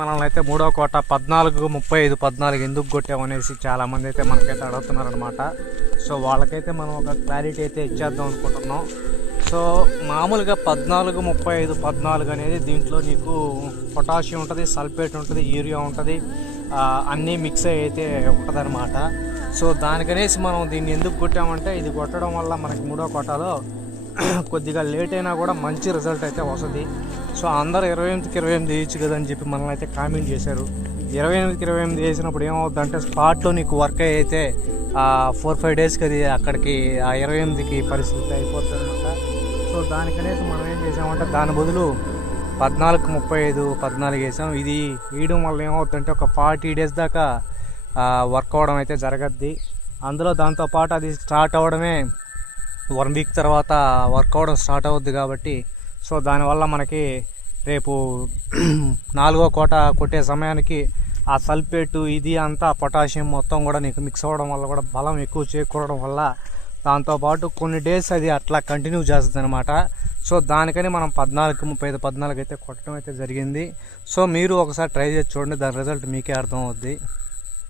మనల్ని అయితే మూడో కోట 14, 35, 14 ఎందుకు కొట్టామనేసి చాలామంది అయితే మనకైతే అడుగుతున్నారనమాట. సో వాళ్ళకైతే మనం ఒక క్లారిటీ అయితే ఇచ్చేద్దాం అనుకుంటున్నాం. సో మామూలుగా 14, 35, 14 అనేది దీంట్లో నీకు పొటాషియం ఉంటుంది, సల్ఫేట్ ఉంటుంది, యూరియా ఉంటుంది, అన్నీ మిక్స్ అయ్యి అయితే ఉంటుందన్నమాట. సో దానికనేసి మనం దీన్ని ఎందుకు కొట్టామంటే ఇది కొట్టడం వల్ల మనకి మూడో కోటలో కొద్దిగా లేట్ అయినా కూడా మంచి రిజల్ట్ అయితే వస్తుంది. సో అందరూ 28కి 28 వేయచ్చు కదా అని చెప్పి మనల్ని అయితే కామెంట్ చేశారు. 28కి 28 వేసినప్పుడు ఏమవుతుందంటే స్పాట్లో నీకు వర్క్ అయితే 4-5 డేస్కి అది అక్కడికి ఆ 28కి పరిస్థితి అయిపోతుంది అనమాట. సో దానికనేసి మనం ఏం చేసామంటే దాని బదులు 14, 35, 14 వేసాం. ఇది వేయడం వల్ల ఏమవుతుందంటే ఒక 40 డేస్ దాకా వర్క్ అవ్వడం అయితే జరగద్ది. అందులో దాంతోపాటు అది స్టార్ట్ అవ్వడమే 1 వీక్ తర్వాత వర్క్ అవ్వడం స్టార్ట్ అవుద్ది కాబట్టి సో దానివల్ల మనకి రేపు 4వ కోట కొట్టే సమయానికి ఆ సల్ఫేటు ఇది అంతా పొటాషియం మొత్తం కూడా నీకు మిక్స్ అవ్వడం వల్ల కూడా బలం ఎక్కువ చేకూరడం వల్ల దాంతోపాటు కొన్ని డేస్ అది అట్లా కంటిన్యూ చేస్తుంది అనమాట. సో దానికని మనం 14, 35, 14 అయితే కొట్టడం అయితే జరిగింది. సో మీరు ఒకసారి ట్రై చేసి చూడండి, దాని రిజల్ట్ మీకే అర్థం అవుద్ది.